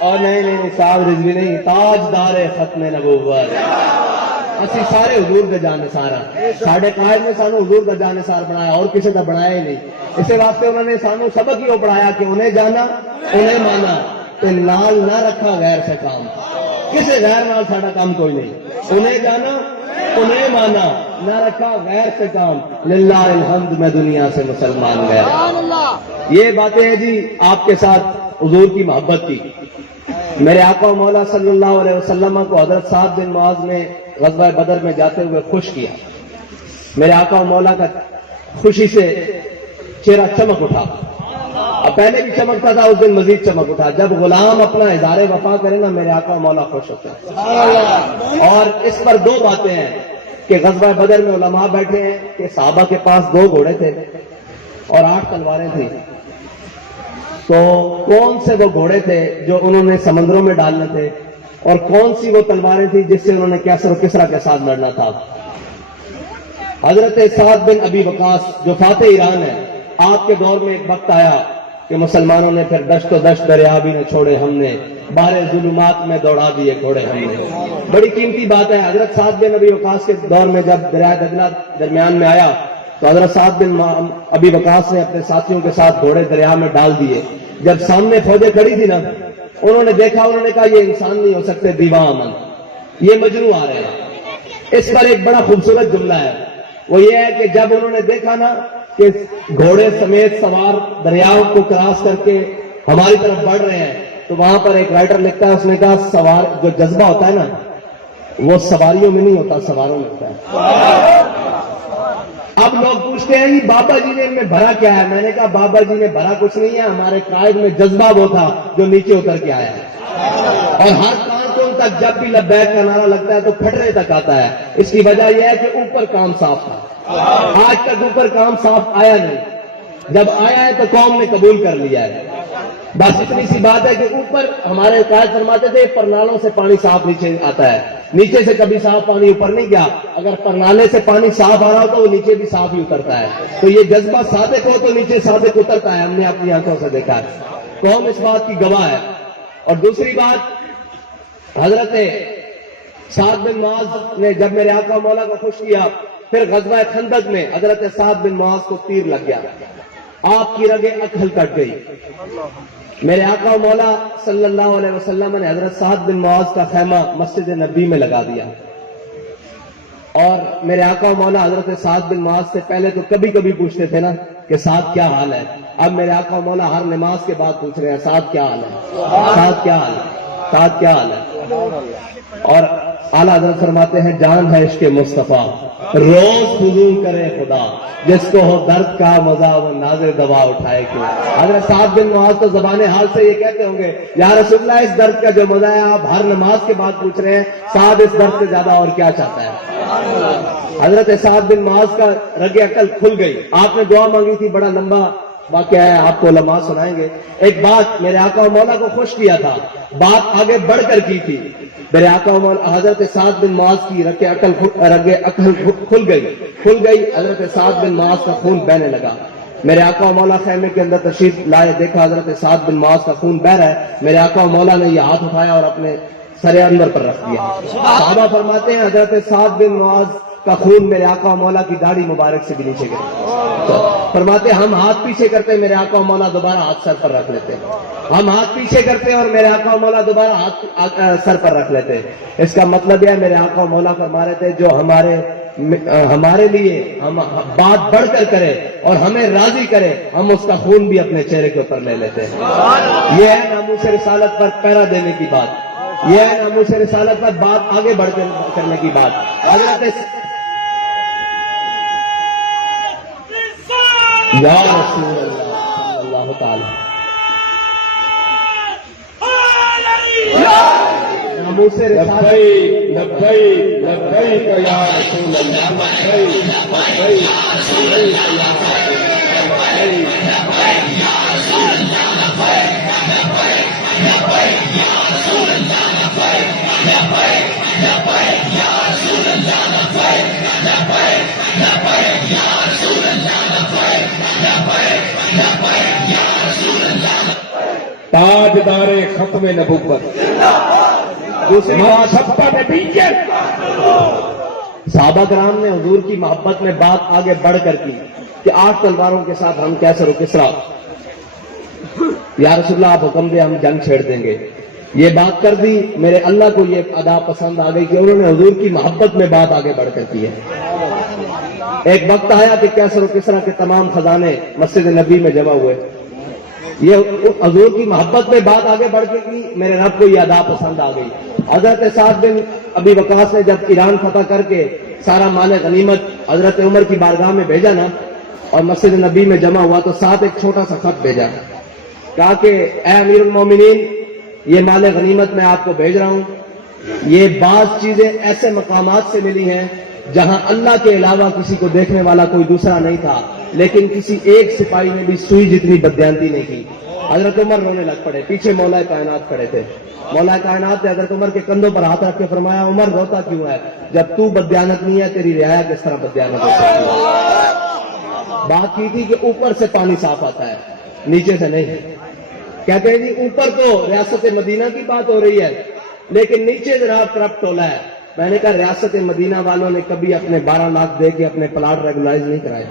اور نہیں صاحب رضوی نہیں، تاجدار ختم نبوت اسی سارے حضور کا جانثار ہیں۔ ساڈے قائد نے سانو حضور کا جانثار بنایا اور کسی کا بنایا ہی نہیں۔ اسی واسطے انہوں نے سانو سبق ہی وہ پڑھایا کہ انہیں جانا انہیں مانا تو نال نہ رکھا غیر سے کام، کسی غیر نال ساڈا کام کوئی نہیں۔ انہیں جانا انہیں مانا، نہ رکھا غیر سے کام، للہ الحمد میں دنیا سے مسلمان گیا۔ یہ باتیں ہیں جی آپ کے ساتھ حضور کی محبت کی۔ میرے آقا و مولا صلی اللہ علیہ وسلم کو حضرت سعد بن معاذ نے غزوہ بدر میں جاتے ہوئے خوش کیا۔ میرے آقا و مولا کا خوشی سے چہرہ چمک اٹھا، اب پہلے بھی چمکتا تھا، اس دن مزید چمک اٹھا۔ جب غلام اپنا اظہار وفا کرے نا میرے آقا و مولا خوش ہوتے ہیں۔ اور اس پر دو باتیں ہیں کہ غزوہ بدر میں علماء بیٹھے ہیں کہ صحابہ کے پاس 2 گھوڑے تھے اور 8 تلواریں تھیں، تو کون سے وہ گھوڑے تھے جو انہوں نے سمندروں میں ڈالنے تھے اور کون سی وہ تلواریں تھیں جس سے انہوں نے کیسر و کسرا کے ساتھ لڑنا تھا؟ حضرت سعد بن ابی وقاص جو فاتح ایران ہے، آپ کے دور میں ایک وقت آیا کہ مسلمانوں نے پھر دشت و دشت دریا بھی نہ چھوڑے ہم نے، باہر ظلمات میں دوڑا دیے گھوڑے ہم نے۔ بڑی قیمتی بات ہے۔ حضرت سعد بن ابی وقاص کے دور میں جب دریا دجلہ درمیان میں آیا تو حضرت سعد بن ابی وقاص نے اپنے ساتھیوں کے ساتھ گھوڑے دریا میں ڈال دیے۔ جب سامنے فوجیں کھڑی تھی نا، انہوں نے دیکھا، انہوں نے کہا یہ انسان نہیں ہو سکتے، دیواں امن، یہ مجنوں آ رہے ہیں۔ اس پر ایک بڑا خوبصورت جملہ ہے، وہ یہ ہے کہ جب انہوں نے دیکھا نا کہ گھوڑے سمیت سوار دریاؤں کو کراس کر کے ہماری طرف بڑھ رہے ہیں، تو وہاں پر ایک رائٹر لکھتا ہے، اس نے کہا سوار جو جذبہ ہوتا ہے نا وہ سواریوں میں نہیں ہوتا، سواروں میں ہوتا ہے۔ اب لوگ پوچھتے ہیں جی بابا جی نے ان میں بھرا کیا ہے؟ میں نے کہا بابا جی نے بھرا کچھ نہیں ہے، ہمارے قائد میں جذبہ وہ تھا جو نیچے اتر کے آیا ہے۔ اور ہر کانٹوں تک جب بھی لبیک کا نعرہ لگتا ہے تو پھٹنے تک آتا ہے۔ اس کی وجہ یہ ہے کہ اوپر کام صاف تھا، آج تک اوپر کام صاف آیا نہیں، جب آیا ہے تو قوم نے قبول کر لیا ہے۔ بس اتنی سی بات ہے کہ اوپر ہمارے قائد فرماتے تھے پرنالوں سے پانی صاف نیچے آتا ہے، نیچے سے کبھی صاف پانی اوپر نہیں گیا، اگر پرنالے سے پانی صاف آ رہا ہو تو وہ نیچے بھی صاف ہی اترتا ہے۔ تو یہ جذبہ صادق ہو تو نیچے صادق اترتا ہے، ہم نے اپنی آنکھوں سے دیکھا ہے، قوم اس بات کی گواہ ہے۔ اور دوسری بات، حضرت سعد بن معاذ نے جب میرے آقا مولا کو خوش کیا، پھر غزوہ خندق میں حضرت سعد بن معاذ کو تیر لگ گیا، آپ کی رگیں اکھل کٹ گئی۔ میرے آقا مولا صلی اللہ علیہ وسلم نے حضرت سعد بن معاذ کا خیمہ مسجد نبی میں لگا دیا، اور میرے آقا مولا حضرت سعد بن معاذ سے پہلے تو کبھی کبھی پوچھتے تھے نا کہ سعد کیا حال ہے، اب میرے آقا مولا ہر نماز کے بعد پوچھ رہے ہیں سعد کیا حال ہے، سعد کیا حال ہے، سعد کیا حال ہے۔ اور اعلیٰ حضرت فرماتے ہیں جان ہے عشق مصطفیٰ روز فضول کرے خدا، جس کو ہو درد کا مزہ وہ نازے دوا اٹھائے کیوں۔ حضرت سعد بن معاذ تو زبان حال سے یہ کہتے ہوں گے یا رسول اللہ اس درد کا جو مزہ ہے آپ ہر نماز کے بعد پوچھ رہے ہیں، سعد اس درد سے زیادہ اور کیا چاہتا ہے۔ حضرت سعد بن معاذ کا رگ عقل کھل گئی، آپ نے دعا مانگی تھی، بڑا لمبا واقعہ ہے، آپ کو علماء سنائیں گے. ایک بات میرے آقا و مولا کو خوش کیا تھا، بات آگے بڑھ کر کی تھی. میرے آقا و مولا حضرت سعد بن معاذ کی رگ عقل کھل گئی. حضرت سعد بن معاذ کا خون بہنے لگا. میرے آقا و مولا خیمے کے اندر تشریف لائے، دیکھا حضرت سعد بن معاذ کا خون بہ رہا ہے. میرے آقا و مولا نے یہ ہاتھ اٹھایا اور اپنے سر انور پر رکھ دیا. صحابہ فرماتے ہیں حضرت سعد بن معاذ کا خون میرے آقا و مولا کی داڑھی مبارک سے بھی نیچے گرا. فرماتے ہم ہاتھ پیچھے کرتے، میرے آقا و مولا دوبارہ ہاتھ سر پر رکھ لیتے. ہم ہاتھ پیچھے کرتے اور میرے آقا و مولا دوبارہ ہاتھ سر پر رکھ لیتے. اس کا مطلب یہ میرے آقا و مولا فرما رہے تھے جو ہمارے لیے ہم بات بڑھ کر کرے اور ہمیں راضی کرے، ہم اس کا خون بھی اپنے چہرے کے اوپر لے لیتے ہیں. یہ ہے ناموس رسالت پر پہرا دینے کی بات، یہ ہے ناموس رسالت پر بات آگے بڑھ کر کرنے کی بات. حضرت یا رسول اللہ صلی اللہ تعالی ناموس رسالت لبیک یا رسول اللہ، لبیک یا رسول تاجدار ختم نبوت. دوسری بات، سبتا نبیت. صحابہ کرام نے حضور کی محبت میں بات آگے بڑھ کر کی کہ 8 تلواروں کے ساتھ ہم کیسر و کسرا، یا رسول اللہ آپ حکم دے ہم جنگ چھیڑ دیں گے. یہ بات کر دی. میرے اللہ کو یہ ادا پسند آ گئی کہ انہوں نے حضور کی محبت میں بات آگے بڑھ کر کی ہے. ایک وقت آیا کہ کیسر و کسرا کے تمام خزانے مسجد نبی میں جمع ہوئے. یہ حضور کی محبت میں بات آگے بڑھ کے کی، میرے رب کو یہ ادا پسند آ گئی. حضرت سعد بن ابی وقاص نے جب ایران فتح کر کے سارا مال غنیمت حضرت عمر کی بارگاہ میں بھیجا نا اور مسجد نبی میں جمع ہوا تو ساتھ ایک چھوٹا سا خط بھیجا. کہا کہ اے امیر المومنین، یہ مال غنیمت میں آپ کو بھیج رہا ہوں. یہ بعض چیزیں ایسے مقامات سے ملی ہیں جہاں اللہ کے علاوہ کسی کو دیکھنے والا کوئی دوسرا نہیں تھا، لیکن کسی ایک سپاہی نے بھی سوئی جتنی بددیانتی نہیں کی. حضرت عمر رونے لگ پڑے. پیچھے مولا کائنات کھڑے تھے. مولا کائنات نے حضرت عمر کے کندھوں پر ہاتھ رکھ کے فرمایا عمر روتا کیوں ہے؟ جب تو بددیانت نہیں ہے تیری رعایا کس طرح بددیانت ہو سکتی ہے؟ بات کی تھی کہ اوپر سے پانی صاف آتا ہے، نیچے سے نہیں. کہتے ہیں جی اوپر تو ریاست مدینہ کی بات ہو رہی ہے لیکن نیچے جناب کرپٹ ٹولا ہے. میں نے کہا ریاست مدینہ والوں نے کبھی اپنے 12 لاکھ دے کے اپنے پلاٹ ریگولائز نہیں کرائے.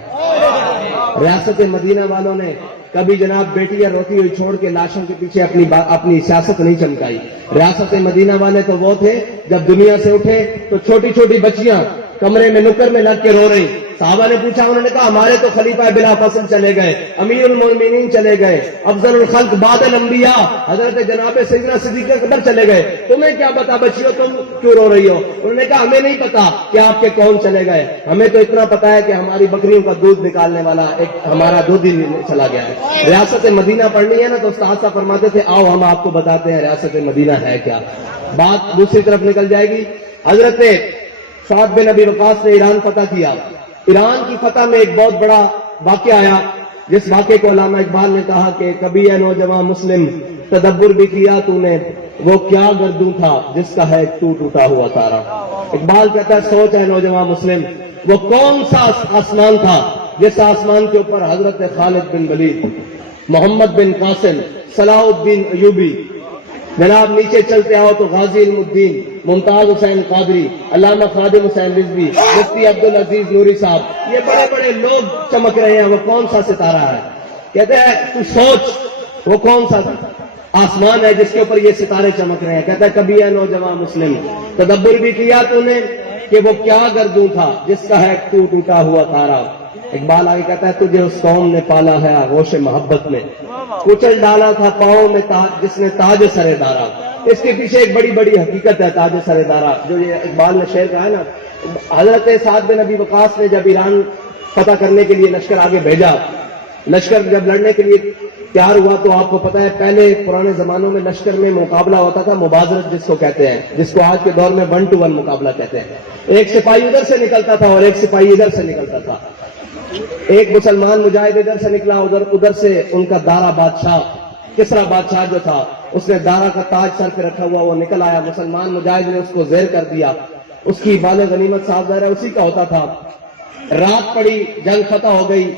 ریاست مدینہ والوں نے کبھی جناب بیٹیاں روتی ہوئی چھوڑ کے لاشوں کے پیچھے اپنی سیاست نہیں چمکائی. ریاست مدینہ والے تو وہ تھے جب دنیا سے اٹھے تو چھوٹی چھوٹی بچیاں کمرے میں نکر میں لگ کے رو رہی. صحابہ نے پوچھا، انہوں نے کہا ہمارے تو خلیفہ بلا فصل چلے گئے، امیر المومنین چلے گئے، افضل الخلق بعد الانبیاء حضرت جناب سیدنا صدیق اکبر چلے گئے، تمہیں کیا پتا بچیوں تم کیوں رو رہی ہو؟ انہوں نے کہا ہمیں نہیں پتا کہ آپ کے کون چلے گئے، ہمیں تو اتنا پتا ہے کہ ہماری بکریوں کا دودھ نکالنے والا ایک ہمارا دودھ ہی چلا گیا ہے. ریاست مدینہ پڑھنی ہے نا تو استاد صاحب فرماتے تھے آؤ ہم آپ کو بتاتے ہیں ریاست مدینہ ہے کیا. بات دوسری طرف نکل جائے گی. حضرت سعد بن ابی وقاص نے ایران فتح کیا. ایران کی فتح میں ایک بہت بڑا واقعہ آیا جس واقعے کو علامہ اقبال نے کہا کہ کبھی ہے نوجوان مسلم تدبر بھی کیا تو نے، وہ کیا گردوں تھا جس کا ہے تو ٹوٹا ہوا تارا. اقبال کہتا ہے سوچ ہے نوجوان مسلم، وہ کون سا آسمان تھا جس آسمان کے اوپر حضرت خالد بن ولید، محمد بن قاسم، صلاح الدین ایوبی، جناب نیچے چلتے آؤ تو غازی علم الدین، ممتاز حسین قادری، علامہ خادم حسین رضوی، مفتی عبدالعزیز نوری صاحب، یہ بڑے بڑے لوگ چمک رہے ہیں. وہ کون سا ستارہ ہے؟ کہتے ہیں تو سوچ وہ کون سا آسمان ہے جس کے اوپر یہ ستارے چمک رہے ہیں. کہتا ہے کبھی ہے نوجوان مسلم تدبر بھی کیا تو نے کہ وہ کیا گردوں تھا جس کا ہے تو ٹوٹا ہوا تارا. اقبال آگے کہتا ہے تجھے اس قوم نے پالا ہے آغوش محبت میں، کچل ڈالا تھا پاؤں میں جس نے تاج سرے دارا. اس کے پیچھے ایک بڑی بڑی حقیقت ہے تاج سرے دارا جو یہ اقبال نے شعر کہا ہے نا. حضرت سعد بن ابی وقاص نے جب ایران فتح کرنے کے لیے لشکر آگے بھیجا، لشکر جب لڑنے کے لیے تیار ہوا تو آپ کو پتا ہے پہلے پرانے زمانوں میں لشکر میں مقابلہ ہوتا تھا مبازرت جس کو کہتے ہیں، جس کو آج کے دور میں 1 to 1 مقابلہ کہتے ہیں. ایک سپاہی ادھر سے نکلتا تھا اور ایک سپاہی ادھر سے نکلتا تھا. ایک مسلمان مجاہد ادھر سے نکلا، ادھر سے ان کا دارا بادشاہ، کسرا بادشاہ جو تھا، اس نے دارا کا تاج سر پہ رکھا ہوا وہ نکل آیا، مسلمان مجاہد نے اس کو زیر کر دیا، اس کی مال غنیمت صاحب ظاہر ہے اسی کا ہوتا تھا۔ رات پڑی، جنگ فتح ہو گئی،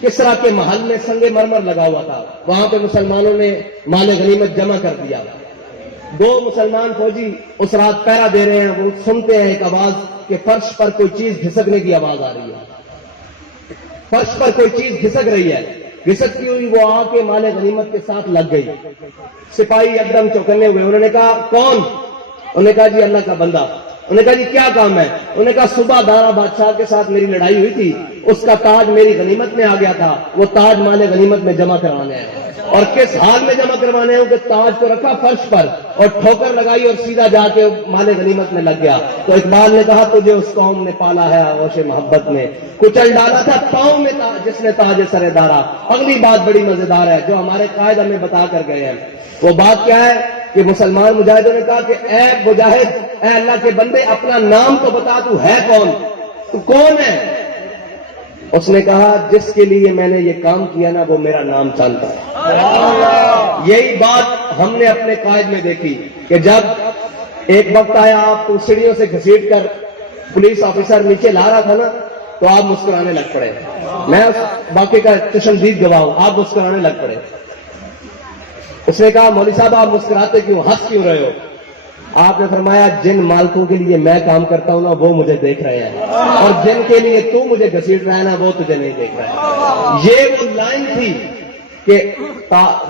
کسرا کے محل میں سنگ مرمر لگا ہوا تھا، وہاں پہ مسلمانوں نے مال غنیمت جمع کر دیا۔ دو مسلمان فوجی اس رات پہرا دے رہے ہیں، وہ سنتے ہیں ایک آواز کہ فرش پر کوئی چیز گھسکنے کی آواز آ رہی ہے، فرش پر کوئی چیز گھسک رہی ہے، گھسکتی ہوئی وہ آ کے مال غنیمت کے ساتھ لگ گئی۔ سپاہی ایک دم چوکنے ہوئے، انہوں نے کہا کون؟ انہوں نے کہا جی اللہ کا بندہ۔ انہوں نے کہا جی کیا کام ہے؟ انہوں نے کہا صبح دارا بادشاہ کے ساتھ میری لڑائی ہوئی تھی، اس کا تاج میری غنیمت میں آ گیا تھا، وہ تاج مال غنیمت میں جمع کروانے ہیں۔ اور کس حال میں جمع کروانے ہیں کہ تاج کو رکھا فرش پر اور ٹھوکر لگائی اور سیدھا جا کے مال غنیمت میں لگ گیا۔ تو اقبال نے کہا تجھے اس قوم نے پالا ہے آغوش محبت میں، کچل ڈالا تھا پاؤں میں جس نے تاج سر دارا۔ اگلی بات بڑی مزیدار ہے جو ہمارے قائد ہمیں بتا کر گئے ہیں، وہ بات کیا ہے کہ مسلمان مجاہدوں نے کہا کہ اے مجاہد، اے اللہ کے بندے اپنا نام تو بتا، تو ہے کون؟ تو کون ہے؟ اس نے کہا جس کے لیے میں نے یہ کام کیا نا وہ میرا نام جانتا ہے۔ یہی بات ہم نے اپنے قائد میں دیکھی کہ جب ایک وقت آیا آپ کو سیڑھیوں سے گھسیٹ کر پولیس آفیسر نیچے لا رہا تھا نا تو آپ مسکرانے لگ پڑے، میں اس واقعے کا چشمدید گواہ ہوں، آپ مسکرانے لگ پڑے۔ اس نے کہا مولوی صاحب آپ مسکراتے کیوں، ہنس کیوں رہے ہو؟ آپ نے فرمایا جن مالکوں کے لیے میں کام کرتا ہوں نا وہ مجھے دیکھ رہے ہیں، اور جن کے لیے تو مجھے گھسیٹ رہا ہے نا وہ تجھے نہیں دیکھ رہا ہے۔ یہ وہ لائن تھی کہ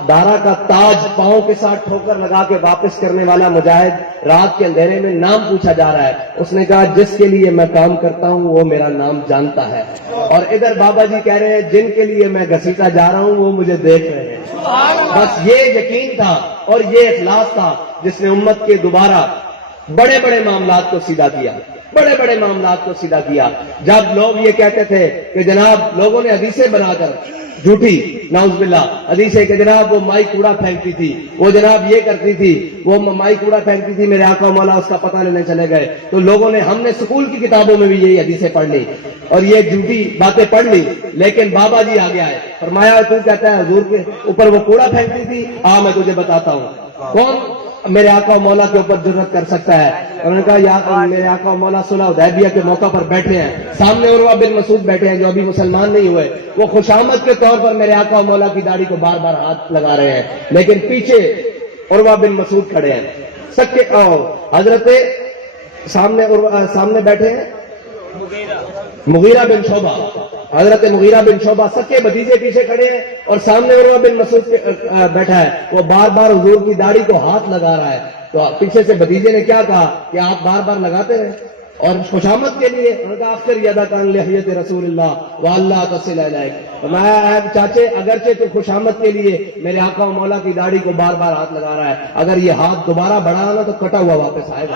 دارا کا تاج پاؤں کے ساتھ ٹھوکر لگا کے واپس کرنے والا مجاہد رات کے اندھیرے میں نام پوچھا جا رہا ہے۔ اس نے کہا جس کے لیے میں کام کرتا ہوں وہ میرا نام جانتا ہے، اور ادھر بابا جی کہہ رہے ہیں جن کے لیے میں گھسیٹا جا رہا ہوں وہ مجھے دیکھ رہے ہیں۔ بس یہ یقین تھا اور یہ اخلاص تھا جس نے امت کے دوبارہ بڑے بڑے معاملات کو سیدھا کیا، بڑے بڑے معاملات کو سیدھا کیا۔ جب لوگ یہ کہتے تھے کہ جناب لوگوں نے حدیثیں بنا کر جھوٹی، نعوذ باللہ، حدیثیں کہ جناب وہ مائی کوڑا پھینکتی تھی، وہ جناب یہ کرتی تھی، وہ مائی کوڑا پھینکتی تھی، میرے آقا مولا اس کا پتہ لینے چلے گئے، تو لوگوں نے، ہم نے سکول کی کتابوں میں بھی یہی حدیثیں پڑھ لی اور یہ جھوٹی باتیں پڑھ لی، لیکن بابا جی آگے آئے، فرمایا تو کہتا ہے حضور کے اوپر وہ کوڑا پھینکتی تھی، میں تجھے بتاتا ہوں کون میرے آقا مولا کے اوپر جرات کر سکتا ہے۔ انہوں نے کہا یا میرے آقا مولا صلح حدیبیہ کے موقع پر بیٹھے ہیں، سامنے عروہ بن مسعود بیٹھے ہیں جو ابھی مسلمان نہیں ہوئے، وہ خوشامد کے طور پر میرے آقا مولا کی داڑھی کو بار بار ہاتھ لگا رہے ہیں، لیکن پیچھے عروہ بن مسعود کھڑے ہیں، سب کے حضرت سامنے بیٹھے ہیں مغیرہ بن شعبہ، حضرت مغیرہ بن شعبہ سکے بھتیجے پیچھے کھڑے ہیں، اور سامنے عروہ بن مسعود بیٹھا ہے، وہ بار بار حضور کی داڑھی کو ہاتھ لگا رہا ہے۔ تو پیچھے سے بھتیجے نے کیا کہا کہ آپ بار بار لگاتے رہے، اور خوشامد کے لیے انہوں نے کہا آخر یادا کان لحیت رسول اللہ واللہ تصل الیک، میں چاچے اگرچہ تو خوشامد کے لیے میرے آقا و مولا کی داڑھی کو بار بار ہاتھ لگا رہا ہے، اگر یہ ہاتھ دوبارہ بڑھا نا تو کٹا ہوا واپس آئے گا۔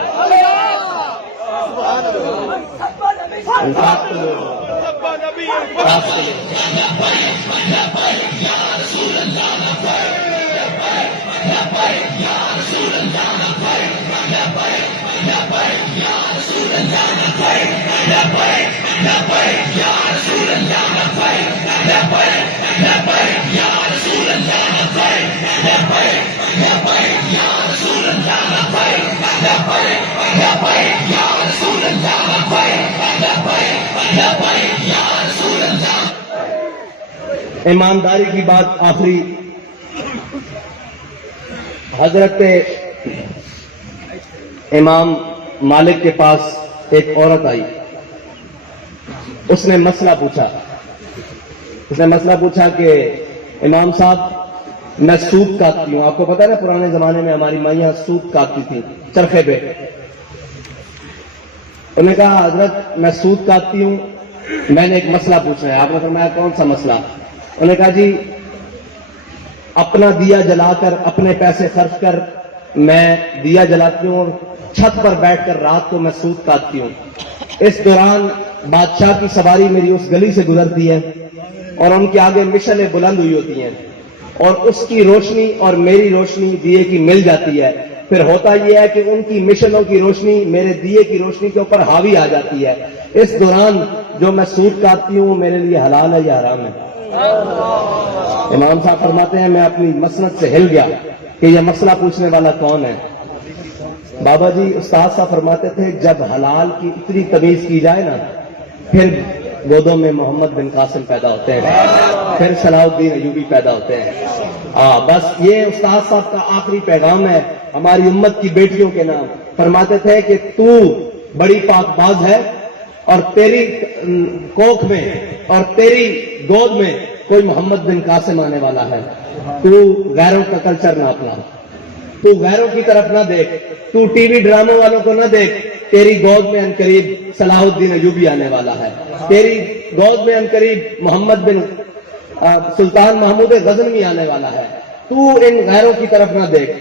ایمانداری کی بات آخری، حضرت امام مالک کے پاس ایک عورت آئی، اس نے مسئلہ پوچھا کہ امام صاحب میں سوت کاٹتی ہوں، آپ کو پتا ہے نا پرانے زمانے میں ہماری مائیاں سوت کاٹتی تھی چرخے پہ۔ انہوں نے کہا حضرت میں سوت کاٹتی ہوں، میں نے ایک مسئلہ پوچھنا ہے۔ آپ نے فرمایا کون سا مسئلہ؟ انہوں نے کہا جی اپنا دیا جلا کر، اپنے پیسے خرچ کر میں دیا جلاتی ہوں، اور چھت پر بیٹھ کر رات کو میں سوت کاٹتی ہوں، اس دوران بادشاہ کی سواری میری اس گلی سے گزرتی ہے اور ان کے آگے مشعلیں بلند ہوئی ہوتی ہیں، اور اس کی روشنی اور میری روشنی دیے کی مل جاتی ہے، پھر ہوتا یہ ہے کہ ان کی مشعلوں کی روشنی میرے دیے کی روشنی کے اوپر حاوی آ جاتی ہے۔ اس دوران جو میں سوٹ کاٹتی ہوں میرے لیے حلال ہے یا حرام ہے؟ امام صاحب فرماتے ہیں میں اپنی مسند سے ہل گیا کہ یہ مسئلہ پوچھنے والا کون ہے. بابا جی استاد صاحب فرماتے تھے جب حلال کی اتنی تمیز کی جائے نا پھر گودوں میں محمد بن قاسم پیدا ہوتے ہیں, پھر صلاح الدین ایوبی پیدا ہوتے ہیں. بس یہ استاد صاحب کا آخری پیغام ہے ہماری امت کی بیٹیوں کے نام. فرماتے تھے کہ تو بڑی پاک باز ہے اور تیری کوکھ میں اور تیری گود میں کوئی محمد بن قاسم آنے والا ہے. تو غیروں کا کلچر نہ اپنا, تو غیروں کی طرف نہ دیکھ, تو ٹی وی ڈراموں والوں کو نہ دیکھ. تیری گود میں انقریب صلاح الدین ایوبی آنے والا ہے, تیری گود میں انقریب محمد بن سلطان محمود غزنوی آنے والا ہے. تو ان غیروں کی طرف نہ دیکھ.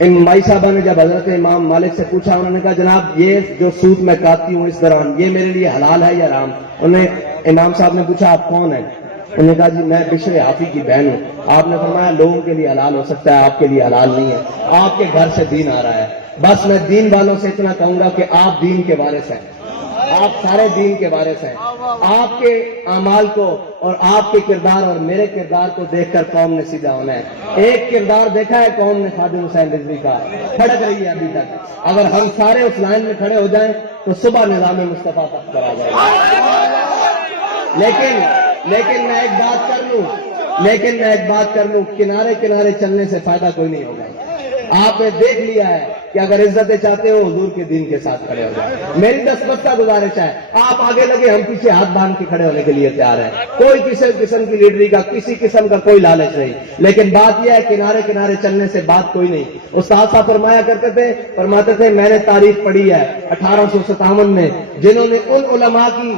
ان مائی صاحبہ نے جب حضرت امام مالک سے پوچھا, انہوں نے کہا جناب یہ جو سوت میں کاٹتی ہوں اس دوران یہ میرے لیے حلال ہے یا حرام؟ انہیں امام صاحب نے پوچھا آپ کون ہیں؟ انہوں نے کہا جی میں بشر حافی کی بہن ہوں. آپ نے فرمایا لوگوں کے لیے حلال ہو سکتا ہے, آپ کے لیے حلال نہیں ہے. آپ کے گھر سے دین آ رہا ہے. بس میں دین والوں سے اتنا کہوں گا کہ آپ دین کے وارث ہیں, آپ سارے دین کے وارث ہیں. آپ کے اعمال کو اور آپ کے کردار اور میرے کردار کو دیکھ کر قوم نے سیدھا ہونا ہے. ایک کردار دیکھا ہے قوم نے خادم حسین رضوی کا, کھڑک رہی ہے ابھی تک. اگر ہم سارے اس لائن میں کھڑے ہو جائیں تو صبح نظام مصطفیٰ تک کرا جائے گا. لیکن میں ایک بات کر لوں, کنارے کنارے چلنے سے فائدہ کوئی نہیں ہوگا. آپ نے دیکھ لیا ہے کہ اگر عزتیں چاہتے ہو حضور کے دین کے ساتھ کھڑے ہو جائیں. میری دستبستہ گزارش ہے آپ آگے لگے, ہم پیچھے ہاتھ باندھ کے کھڑے ہونے کے لیے تیار ہیں. کوئی کسی قسم کی لیڈری کا کسی قسم کا کوئی لالچ نہیں, لیکن بات یہ ہے کنارے کنارے چلنے سے بات کوئی نہیں. استاد صاحب فرماتے تھے میں نے تاریخ پڑھی ہے 1857 میں جنہوں نے ان علماء کی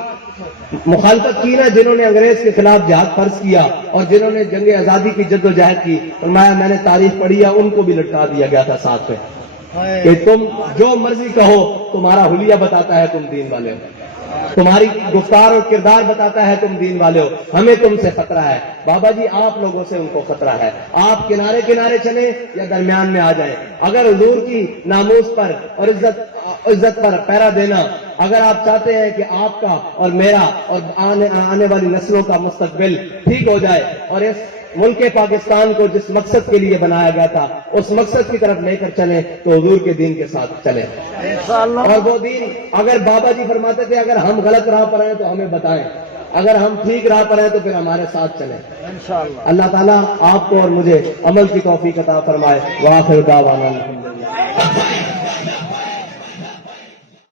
مخالفت کی نا جنہوں نے انگریز کے خلاف جہاد فرض کیا اور جنہوں نے جنگ آزادی کی جد و جہد کی. فرمایا میں نے تاریخ پڑھی ہے ان کو بھی لٹکا دیا گیا تھا ساتھ میں کہ تم جو مرضی کہو, تمہارا حلیہ بتاتا ہے تم دین والے ہو, تمہاری گفتار اور کردار بتاتا ہے تم دین والے ہو. ہمیں تم سے خطرہ ہے. بابا جی آپ لوگوں سے ان کو خطرہ ہے. آپ کنارے کنارے چلیں یا درمیان میں آ جائیں. اگر حضور کی ناموس پر اور عزت پر پہرا دینا اگر آپ چاہتے ہیں کہ آپ کا اور میرا اور آنے والی نسلوں کا مستقبل ٹھیک ہو جائے اور اس ملک پاکستان کو جس مقصد کے لیے بنایا گیا تھا اس مقصد کی طرف لے کر چلیں تو حضور کے دین کے ساتھ چلیں. اور وہ دین اگر بابا جی فرماتے تھے اگر ہم غلط راہ پر ہیں تو ہمیں بتائیں, اگر ہم ٹھیک راہ پر ہیں تو پھر ہمارے ساتھ چلیں. اللہ تعالیٰ آپ کو اور مجھے عمل کی توفیق عطا فرمائے. وآخر دعوانا الحمدللہ.